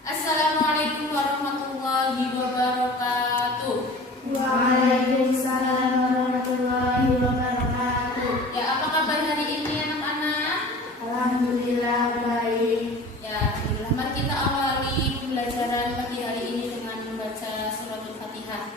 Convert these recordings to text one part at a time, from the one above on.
Assalamualaikum warahmatullahi wabarakatuh. Waalaikumsalam warahmatullahi wabarakatuh. Ya, apa kabar hari ini anak-anak? Alhamdulillah baik. Ya, alhamdulillah. Mari kita awali pembelajaran pagi hari ini dengan membaca surat Al-Fatihah.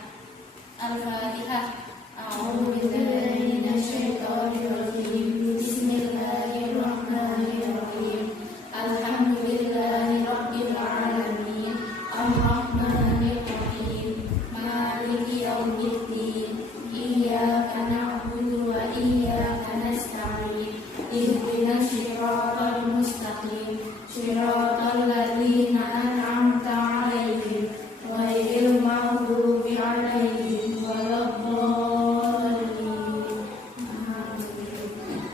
Al-Fatihah. A'udzubillahi minasyaitonirrajim. Bismillahirrahmanirrahim. Alhamdulillahirabbil alamin. Arrahmanir rahim. Maliki yaumiddin. Iyyaka na'budu wa iyyaka nasta'in. Ihdinas siratal mustaqim. Siratal ladzina an'amta 'alaihim ghairil maghdubi 'alaihim waladdallin.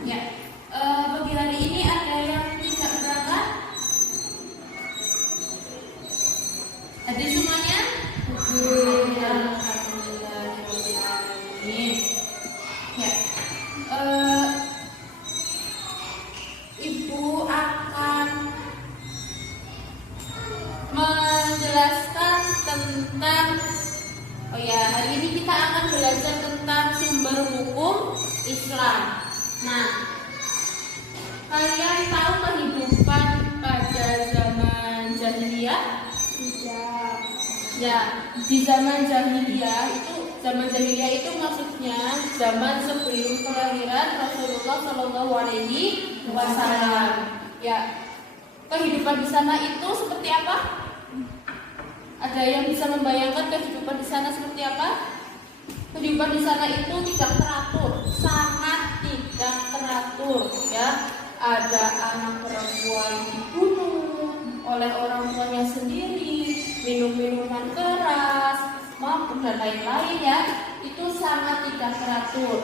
Ya, pagi hari ini ada yang tidak berangkat? Hadir semuanya? Alhamdulillahirobbilalamin. Ya, Ibu akan menjelaskan tentang hari ini kita akan belajar tentang sumber hukum Islam. Nah, kalian tahu kehidupan pada zaman jahiliyah? Tidak. Ya, di zaman jahiliyah itu maksudnya zaman sebelum kelahiran Rasulullah Shallallahu Alaihi Wasallam. Ya, kehidupan di sana itu seperti apa? Ada yang bisa membayangkan kehidupan di sana seperti apa? Kehidupan di sana itu tidak teratur, sangat tidak teratur, ya. Ada anak perempuan dibunuh oleh orang tuanya sendiri, minum minuman keras, mabuk dan lain-lain, ya. Itu sangat tidak teratur.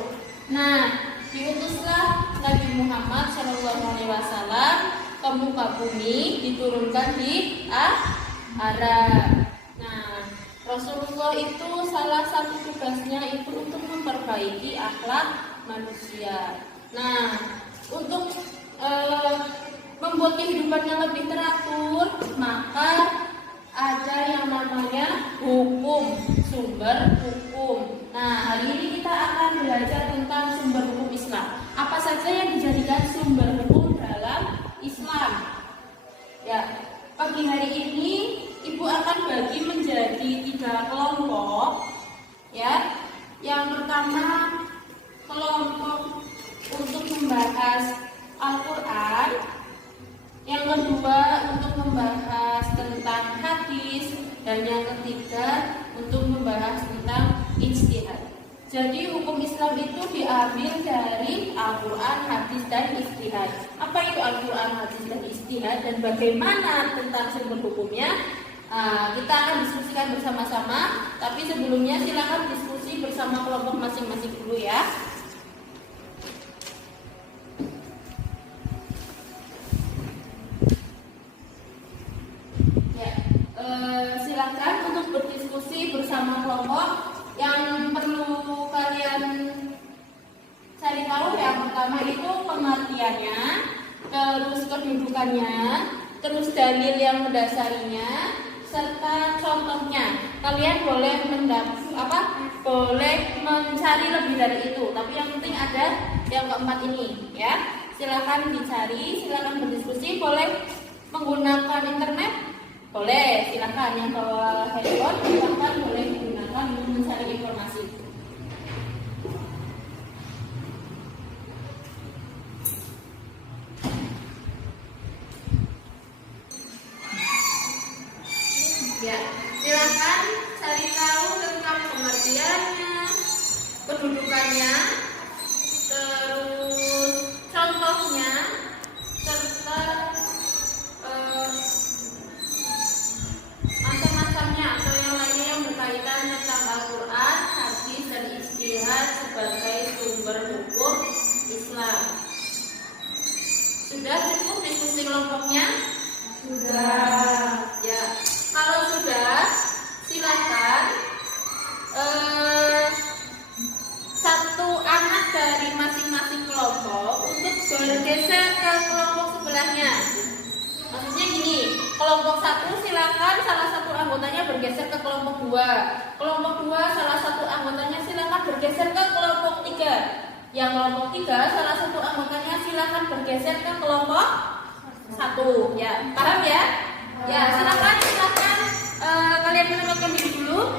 Nah, diutuslah Nabi Muhammad SAW ke muka bumi, diturunkan di Arab. Nah, Rasulullah itu salah satu tugasnya itu untuk memperbaiki akhlak manusia. Nah, untuk membuat kehidupannya lebih teratur, maka ada yang namanya hukum, sumber hukum. Nah, hari ini kita akan belajar tentang sumber hukum Islam. Apa saja yang dijadikan sumber hukum dalam Islam? Ya, pagi hari ini Ibu akan bagi menjadi 3 kelompok, ya. Yang pertama, kelompok untuk membahas Al-Quran. Yang kedua, untuk membahas tentang hadis. Dan yang ketiga, untuk membahas tentang ijtihad. Jadi hukum Islam itu diambil dari Al-Quran, hadis, dan ijtihad. Apa itu Al-Quran, hadis, dan ijtihad, dan bagaimana tentang sumber hukumnya? Kita akan diskusikan bersama-sama. Tapi sebelumnya silakan diskusi bersama kelompok masing-masing dulu, ya. Silakan untuk berdiskusi bersama kelompok. Yang perlu kalian cari tahu yang pertama itu pengertiannya, terus kedudukannya, terus dalil yang mendasarinya, serta contohnya. Kalian boleh boleh mencari lebih dari itu, tapi yang penting ada yang keempat ini, ya. Silakan dicari, silakan berdiskusi, boleh menggunakan internet. Boleh, silakan yang bawa handphone, silakan boleh digunakan untuk mencari informasi. Ya, silakan cari tahu tentang pengertiannya, kedudukannya, terus contohnya, serta macam-macamnya atau yang lainnya yang berkaitan tentang Al-Quran, hadis, dan ijtihad sebagai sumber hukum Islam. Sudah cukup diskusi kelompoknya? Sudah. Ya, kalau sudah, silakan satu anak dari masing-masing kelompok untuk bergeser ke kelompok sebelahnya. Maksudnya gini, kelompok satu silakan bergeser ke kelompok 2. Kelompok 2 salah satu anggotanya silakan bergeser ke kelompok 3. Yang kelompok 3 salah satu anggotanya silakan bergeser ke kelompok 1. Ya, paham ya? Ya, silakan kalian menempatkan diri dulu.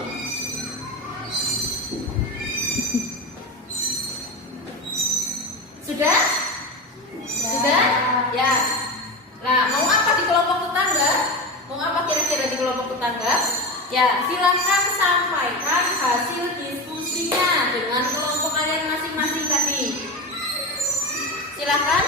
Sudah? Sudah? Ya. Nah, mau apa di kelompok tetangga? Mau apa kira-kira di kelompok tetangga? Ya, silakan sampaikan hasil diskusinya dengan kelompok kalian masing-masing tadi. Silakan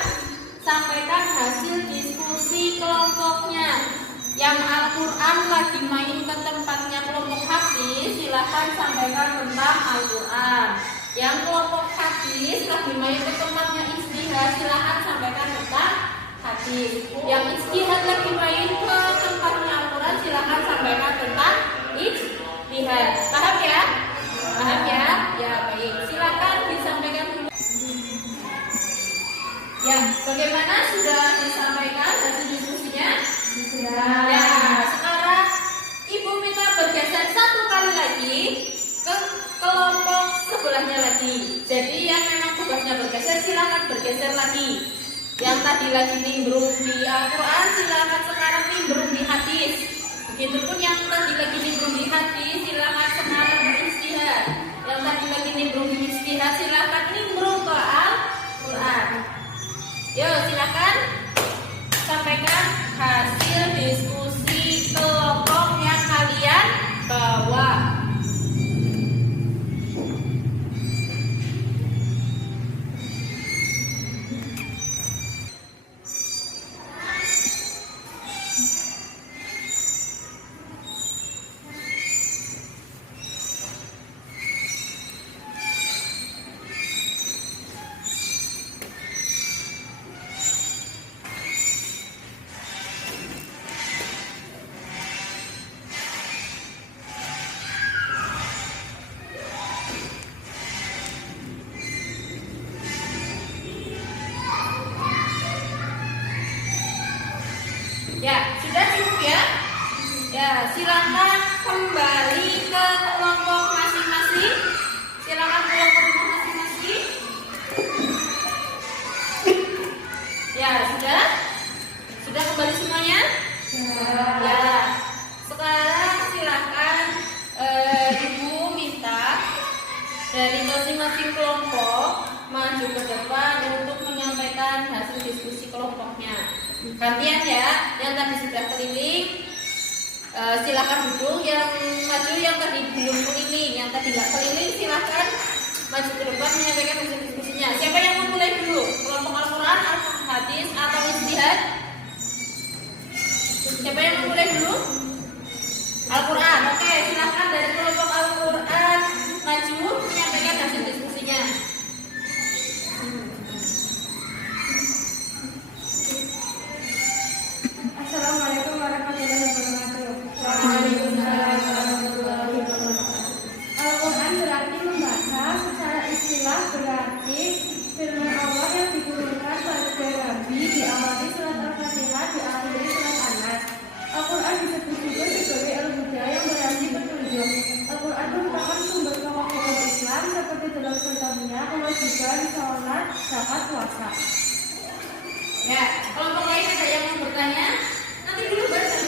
sampaikan hasil diskusi kelompoknya. Yang Al-Quran lagi main ke tempatnya kelompok hadis, silakan sampaikan tentang Al-Quran. Yang kelompok hadis lagi main ke tempatnya istihad, silakan sampaikan tentang hadis. Yang istihad lagi main ke tempatnya Al-Quran, silakan sampaikan tentang istihad. Paham ya? Paham ya? Ya, baik. Silakan disampaikan dulu. Ya, bagaimana sudah disampaikan hasil diskusinya? Ya, sekarang Ibu minta bergeser satu kali lagi ke kelompok sebelahnya lagi. Jadi yang memang tugasnya bergeser silakan bergeser lagi. Yang tadi lagi nimbrung di Al-Quran silakan sekarang nimbrung di hadis. Begitupun yang tadi lagi nimbrung di hadis silakan sekarang beristihad. Yang tadi lagi nimbrung di istihad silakan nimbrung ke Al-Quran. Yo, silakan sampaikan hasil diskusi kelompok yang kalian bawa. Ya, sudah cukup ya? Ya, silakan kembali ke kelompok masing-masing. Silakan ke kelompok masing-masing. Ya, sudah? Sudah kembali semuanya? Ya. Sekarang silakan Ibu minta dari masing-masing kelompok maju ke depan untuk menyampaikan hasil diskusi kelompoknya. Gantian ya, yang tadi sudah keliling silakan duduk, yang maju yang tadi belum keliling, yang tadi nggak keliling silakan maju ke depan menyampaikan hasil diskusinya. Siapa yang mau mulai dulu? Kelompok Al-Quran, Al-Hadis atau Istihad? Siapa yang mau mulai dulu? Al-Quran. Oke, silakan dari kelompok Al-Quran maju menyampaikan hasil diskusinya. Assalamualaikum warahmatullahi wabarakatuh. Waalaikumsalam warahmatullahi wabarakatuh. Al-Quran berarti membaca, secara istilah berarti firman Allah yang diturunkan pada Nabi diawali surat Al-Fatihah, diakhiri surat An-Nas. Al-Quran disebut juga sebagai al-huda yang berarti petunjuk. Al-Quran merupakan sumber kemakmuran Islam seperti dalam contohnya kewajiban sholat, zakat, puasa. Ya, kelompok lain ada yang mau bertanya? Nanti dulu baru.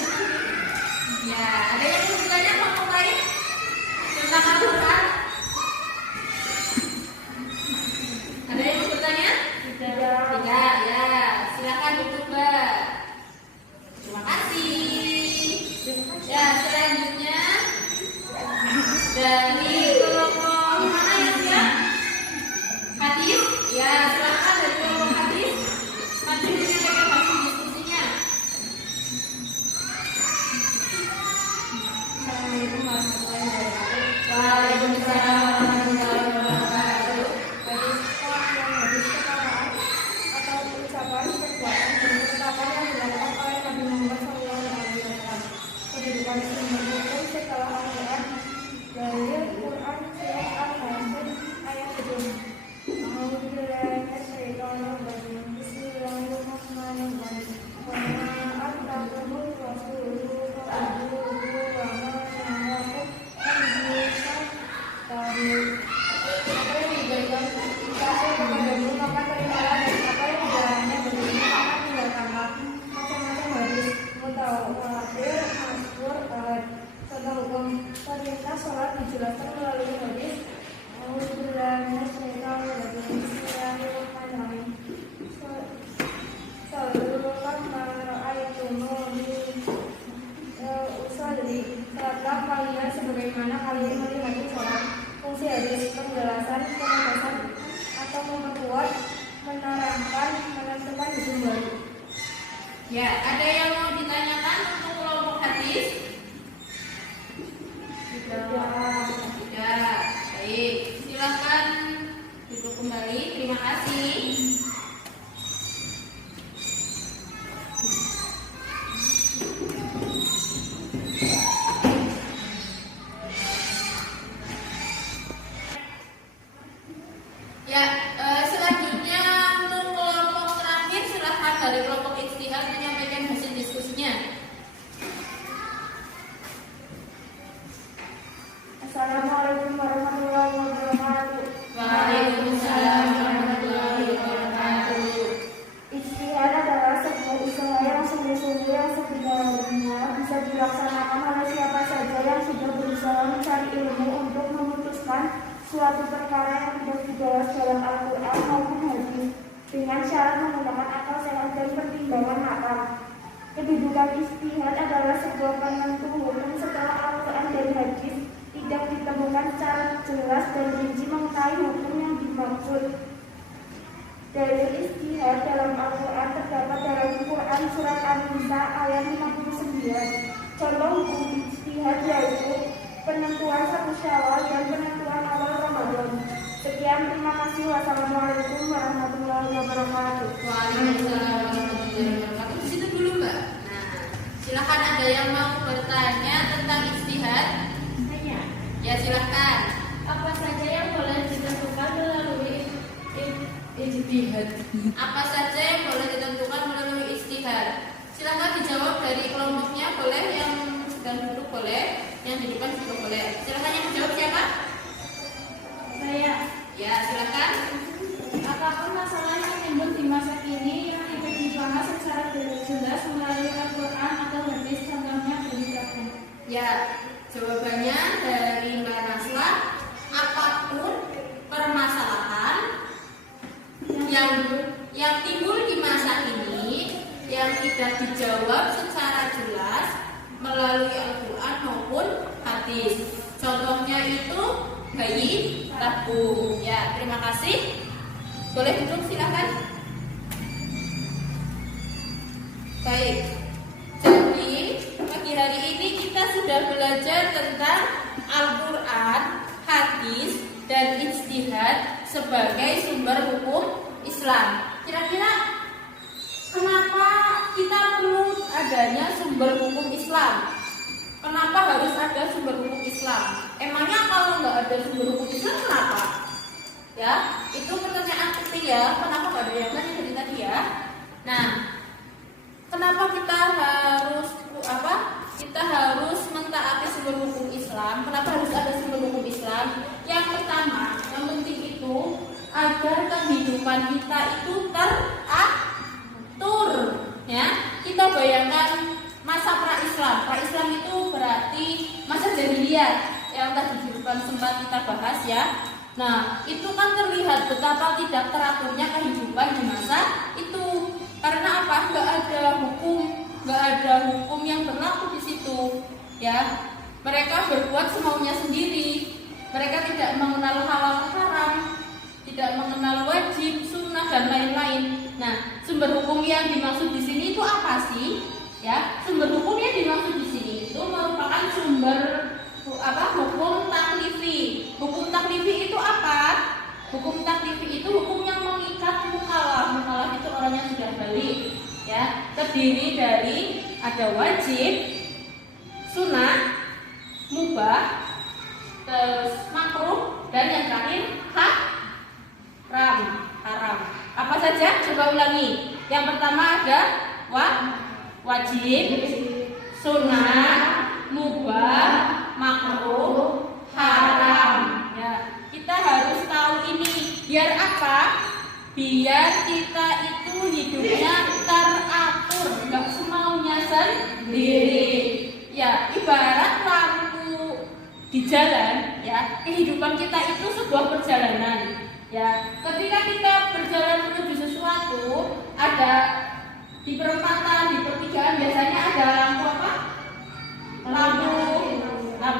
Ya, ada yang mau bertanya kelompok lain tentang Al-Quran? Ada yang mau bertanya? Tidak. Ya, silakan duduk, Mbak. Terima kasih. Ya, selanjutnya dari kelompok mana ya? Hadis? Ya, silakan dari kelompok hadis. Maju menyampaikan hasil diskusinya. Assalamualaikum warahmatullahi wabarakatuh. Waalaikumsalam warahmatullahi wabarakatuh. Hadis kata-kata atau ucapan, perbuatan, dan ketetapan yang dilakukan oleh Nabi Muhammad SAW. Kedudukan sumber hukum setelah Al-Quran dari Quran surat Al-Hasan ayat 7. Bismillahirrahmanirrahim. bagaimana kalian melihat sholat, fungsi hadis, penjelasan, penegasan, atau memperkuat, menerangkan, menentukan hukum baru. Ya, ada yang mau ditanyakan untuk kelompok hadis? Tidak. Baik, silakan duduk kembali. Terima kasih. Ya, selanjutnya untuk kelompok terakhir silakan dari kelompok ijtihad menyampaikan hasil diskusinya. Assalamualaikum warahmatullahi wabarakatuh. Waalaikumsalam warahmatullahi wabarakatuh. Ijtihad adalah sebuah usaha yang sungguh-sungguh yang sebenarnya bisa dilaksanakan oleh siapa saja yang sudah berusaha mencari ilmu untuk memutuskan suatu perkara yang tidak dibahas dalam Al-Quran maupun hadis dengan syarat menggunakan akal sehat dan pertimbangan akal. Kedudukan ijtihad adalah sebuah penentu hukum setelah Al-Quran dan hadis tidak ditemukan secara jelas dan rinci mengetahui hukum yang dimaksud. Dalil ijtihad dalam Al-Quran terdapat dalam Quran surat An-Nisa ayat 59. Contoh hukum ijtihad yaitu penentuan satu Syawal dan penentuan awal Ramadan. Sekian, terima kasih. Wassalamualaikum warahmatullahi wabarakatuh. Waalaikumsalam warahmatullahi wabarakatuh. Di situ dulu, Mbak. Nah, silakan ada yang mau bertanya tentang ijtihad? Ya, silakan. Apa saja yang boleh ditentukan melalui ijtihad? Apa saja yang boleh ditentukan melalui ijtihad? Silakan dijawab dari kelompoknya, boleh yang sedang duduk boleh, yang di depan juga boleh. Silakan yang menjawab siapa? Saya. Ya, silakan. Apapun masalah yang timbul di masa kini yang tidak dibahas secara jelas melalui Al-Quran atau hadis, contohnya beritakan. Ya, jawabannya dari Mbak Nasla, apapun permasalahan yang timbul di masa ini yang tidak dijawab secara jelas melalui Al-Quran maupun hadis. Contohnya itu bayi tabung. Ya, terima kasih. Boleh duduk, silakan. Baik. Jadi pagi hari ini kita sudah belajar tentang Al-Quran, hadis, dan ijtihad sebagai sumber hukum Islam. Kira-kira kenapa kita perlu adanya sumber hukum Islam? Kenapa harus ada sumber hukum Islam? Emangnya kalau nggak ada sumber hukum Islam kenapa? Ya, itu pertanyaan penting ya. Kenapa nggak ada yang tanya dari tadi ya? Nah, kenapa kita harus Kita harus mentaati sumber hukum Islam. Kenapa harus ada sumber hukum Islam? Yang pertama, yang penting itu agar kehidupan kita itu teratur. Ya, kita bayangkan masa pra-Islam. Pra-Islam itu berarti masa jahiliyah yang tadi di depan sempat kita bahas ya. Nah, itu kan terlihat betapa tidak teraturnya kehidupan di masa itu. Karena apa? Nggak ada hukum yang berlaku di situ. Ya, mereka berbuat semaunya sendiri. Mereka tidak mengenal halal haram, tidak mengenal wajib, sunnah dan lain-lain. Nah, sumber hukum yang dimaksud di sini itu apa sih? Ya, sumber hukum yang dimaksud di sini itu merupakan sumber hukum taklifi. Hukum taklifi itu apa? Hukum taklifi itu hukum yang mengikat mukallaf. Mukallaf itu orang yang sudah balik. Ya, terdiri dari ada wajib, sunnah, mubah, terus makruh, dan yang terakhir haram. Apa saja? Coba ulangi. Yang pertama ada wajib, sunnah, mubah, makruh, haram. Ya, kita harus tahu ini. Biar apa? Biar kita itu hidupnya teratur, nggak semaunya sendiri. Ya, ibarat lampu di jalan. Ya, kehidupan kita itu sebuah perjalanan. Ya, ketika kita berjalan menuju sesuatu, ada di perempatan, di pertigaan biasanya ada lampu apa? Lampu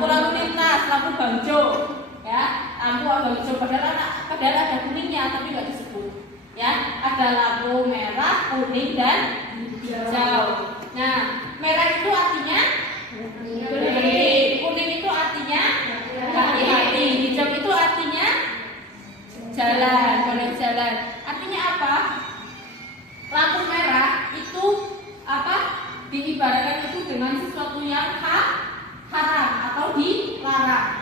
lalu lintas. abang hijau, ya, lampu abang hijau. Padahal ada kuningnya, tapi nggak disebut. Ya, ada lampu merah, kuning dan hijau. Nah, merah itu artinya berhenti, kuning itu artinya hati-hati, hijau itu artinya jalan, boleh jalan. Artinya apa? Lampu merah itu apa? Diibaratkan itu dengan sesuatu yang haram atau dilarang.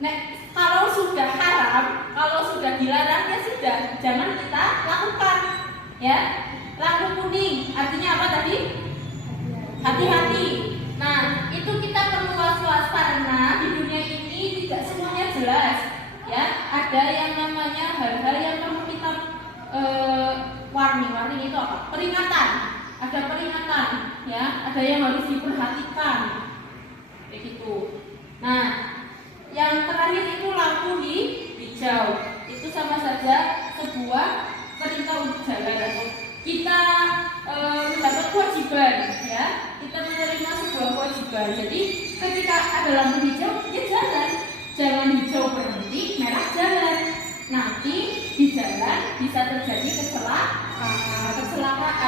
Nah, kalau sudah haram, kalau sudah dilarang, ya sudah, jangan kita lakukan. Ya, lampu kuning artinya apa tadi? Hati-hati. Nah, itu kita perlu was-was karena di dunia ini tidak semuanya jelas. Ya, ada yang namanya hal-hal yang perlu kita warning itu apa? Peringatan. Ada peringatan, ya, ada yang harus diperhatikan. Kayak gitu. Nah, yang terakhir itu lampu hijau. Itu sama saja sebuah perintah untuk jalan. Kita mendapat kewajiban, ya. Kita menerima sebuah kewajiban. Jadi ketika ada lampu hijau, ya jalan. Jangan hijau berhenti, merah jalan. Nanti di jalan bisa terjadi kecelakaan.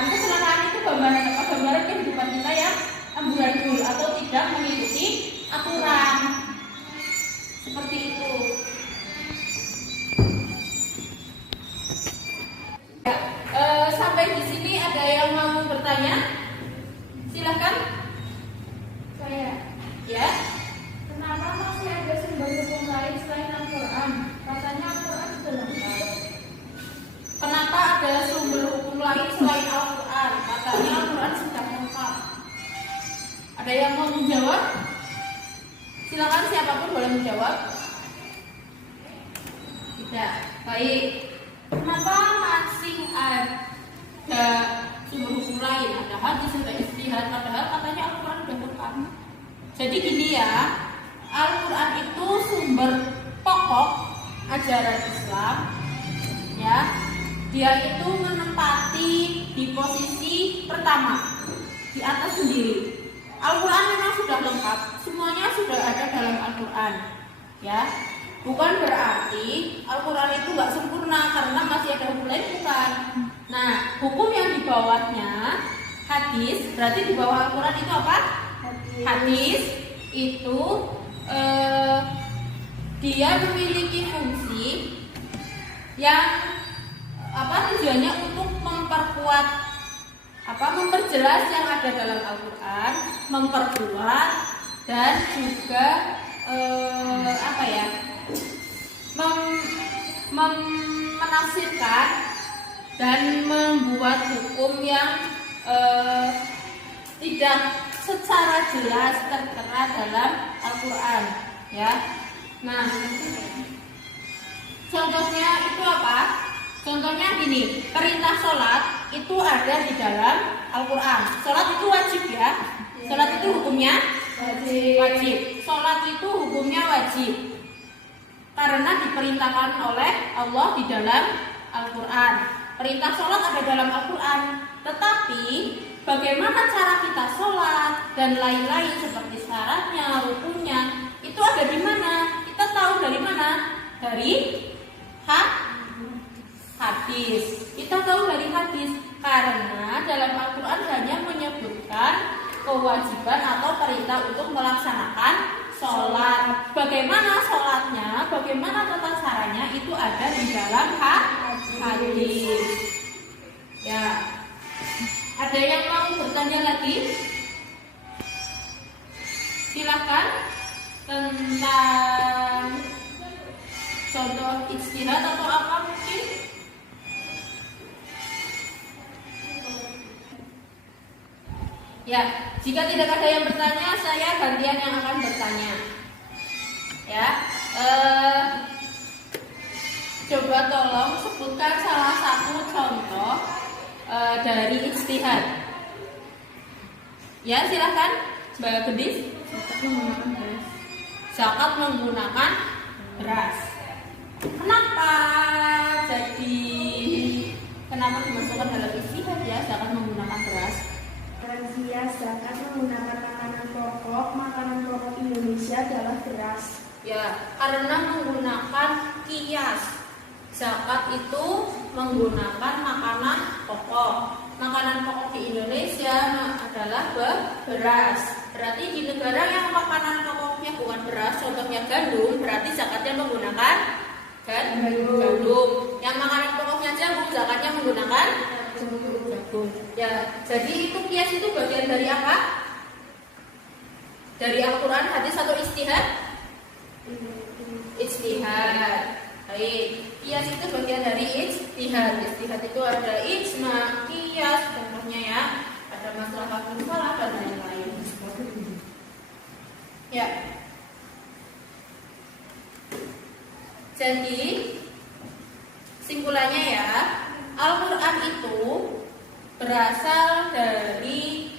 Kecelakaan itu gambaran apa? Gambaran kehidupan kita yang amburadul atau tidak mengikuti aturan. Seperti itu. Ya, sampai di sini ada yang mau bertanya? Silahkan. Saya. Ya. Kenapa masih ada sumber hukum lain selain Al-Quran? Katanya Al-Quran sudah lengkap. Kenapa ada sumber hukum lain selain Al-Quran? Katanya Al-Quran sudah lengkap. Ada yang mau menjawab? Silakan, siapapun boleh menjawab. Tidak. Baik. Kenapa masih ada sumber hukum lain? Ada hadis, ada ijtihad, padahal katanya Al-Quran sudah lengkap. Jadi gini ya, Al-Quran itu sumber pokok ajaran Islam, ya. Dia itu menempati di posisi pertama, di atas sendiri. Al-Quran memang sudah lengkap, semuanya sudah ada dalam Al-Quran, ya. Bukan berarti Al-Quran itu nggak sempurna karena masih ada hukum lain, bukan. Nah, hukum yang di bawahnya hadis, berarti di bawah Al-Quran itu apa? Hadis itu dia memiliki fungsi yang tujuannya untuk memperkuat memperjelas yang ada dalam Al-Quran, memperkuat dan juga menafsirkan dan membuat hukum yang tidak secara jelas tertera dalam Al-Quran, ya. Nah, contohnya itu apa? Contohnya gini, perintah sholat itu ada di dalam Al-Quran. Sholat itu wajib, ya. Sholat itu hukumnya wajib. Sholat itu hukumnya wajib karena diperintahkan oleh Allah di dalam Al-Quran. Perintah sholat ada dalam Al-Quran, tetapi bagaimana cara kita sholat dan lain-lain seperti syaratnya, rukunnya, itu ada di mana? Kita tahu dari mana? Dari hadis. Kita tahu dari hadis karena dalam Al-Quran hanya menyebutkan kewajiban atau perintah untuk melaksanakan sholat. Bagaimana sholatnya, bagaimana tata caranya, itu ada di dalam hadis. Ya. Ada yang mau bertanya lagi? Silakan, tentang contoh ijtihad atau apa mungkin? Ya, jika tidak ada yang bertanya, saya gantian yang akan bertanya. Ya, coba tolong sebutkan salah satu contoh dari ijtihad. Ya, silakan, Mbak Gedis. Zakat menggunakan beras. Kenapa dimasukkan dalam ijtihad, ya, zakat menggunakan beras? Razia zakat menggunakan makanan pokok Indonesia adalah beras. Ya, karena menggunakan kias. Zakat itu menggunakan makanan pokok. Makanan pokok di Indonesia adalah beras. Berarti di negara yang makanan pokoknya bukan beras, contohnya gandum, berarti zakatnya menggunakan gandum. Yang makanan pokoknya jagung, zakatnya menggunakan jagung. Ya, jadi itu kias itu bagian dari apa? Dari Al-Quran, hadis atau ijtihad? Ijtihad. Baik, kias itu bagian dari ijtihad. Ijtihad itu ada ijma, kias, contohnya ya, ada maslahatul mufalah dan lain-lain. Ya. Jadi simpulannya ya, Al-Quran itu berasal dari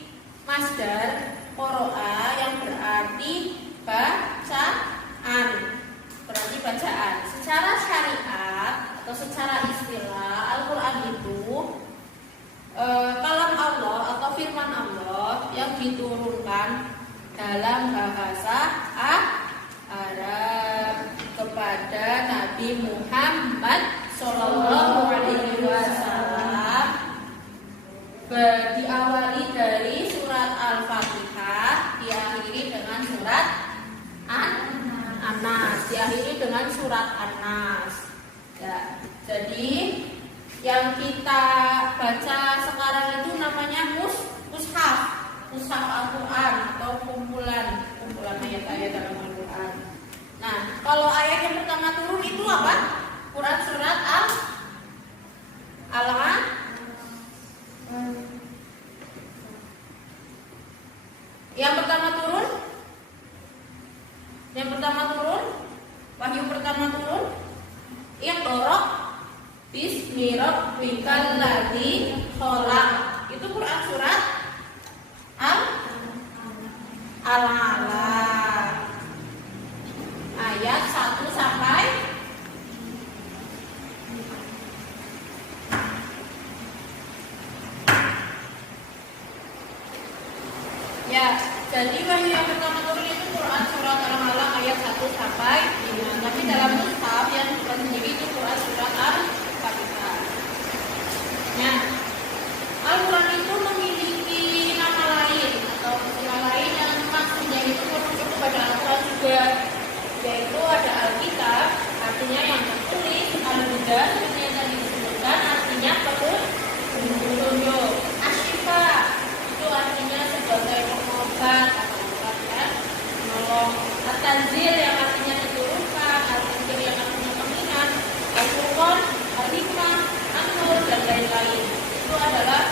masdar qoro'a yang berarti bacaan. Berarti bacaan. Secara syariat atau secara istilah Al-Quran itu kalam Allah atau firman Allah yang diturunkan dalam bahasa Arab kepada Nabi Muhammad Sallallahu Alaihi Wasallam, diawali dari surat Al-Fatihah, diakhiri dengan surat An-Nas, diakhiri dengan surat An-Nas. Ya, jadi yang kita baca sekarang itu namanya mushaf Al-Quran atau kumpulan ayat-ayat dalam Al-Quran. Nah, kalau ayat yang pertama turun itu apa? Quran surat Al-An'am. Yang pertama turun, wahyu pertama turun, Iqra bismi rabbikal ladzi khalaq. Itu Quran surat Al-Alaq ayat 1 sampai ya. Jadi wahyu yang pertama turun itu Quran surat Al-Alaq ayat 1 sampai 5. Tapi dalam mushaf yang sendiri itu Quran surat Al-Fatihah. Nah, Al-Quran itu memiliki nama lain atau istilah lain yang maksudnya itu merujuk kepada Al-Quran juga, yaitu ada Alkitab, artinya yang tertulis, Al-Huda, seperti yang tadi disebutkan, artinya petunjuk. Asyifa itu artinya sebagai pengobat atau obat ya, menolong. At-Tanzil yang artinya diturunkan, Al-Tanzil yang artinya pengingat, Al-Furqan, Al-Hikmah, An-Nur dan lain-lain. Itu adalah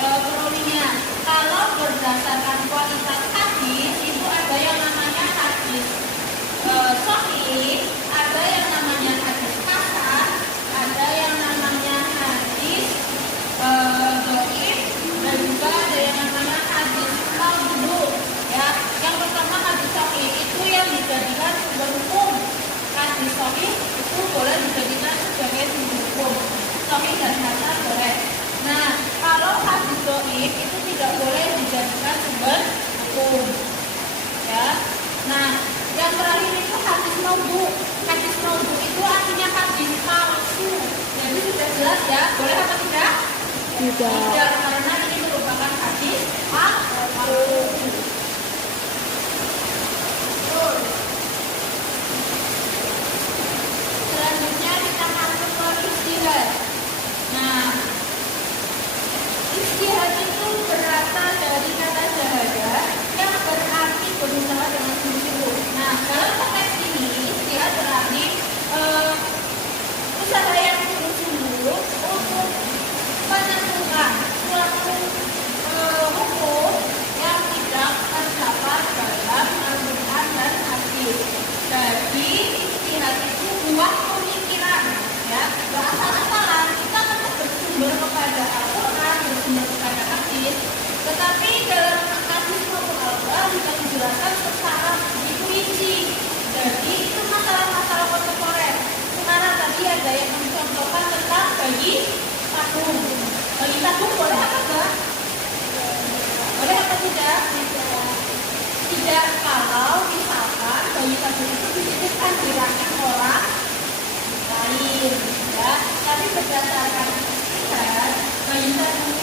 kroninya. Kalau berdasarkan kualitas hadis itu ada yang namanya hadis sahih, ada yang namanya hadis hasan, ada yang namanya hadis dhaif, dan juga ada yang namanya hadis maudhu. Ya, yang pertama hadis sahih itu yang dijadikan sumber hukum. Hadis sahih itu boleh dijadikan sebagai sumber hukum. Sahih dan hasan boleh. Nah, kalau hadis dhaif itu tidak boleh dijadikan sumber hukum. Ya. Nah, yang terakhir itu hadis maudhu. Hadis maudhu itu artinya hadis palsu. Jadi sudah jelas ya, boleh apa tidak? Tidak, karena ini merupakan hadis palsu. Selanjutnya kita masuk ke ijtihad. Nah, ijtihad itu berasal dari kata syahadah yang berarti berusaha dengan sungguh-sungguh. Nah, dalam konteks ini ijtihad berarti usaha yang sungguh-sungguh untuk menentukan suatu hukum yang tidak terdapat dalam Al-Quran dan hadis. Jadi ijtihad itu buah pemikiran, ya, asal-asalan. Kita tetap bersumber kepada Al-Quran, bersumber kepada hadis, tetapi dalam hadis maupun Al-Quran kita dijelaskan secara rinci. Jadi itu masalah-masalah kontemporer. Sekarang tadi ada yang mencontohkan tentang bayi tabung. Bayi tabung boleh apa enggak? Boleh apa tidak? Tidak kalau misalkan bayi tabung itu dititipkan di rahim orang lain, ya. Tapi berdasarkan ijtihad, bayi tabung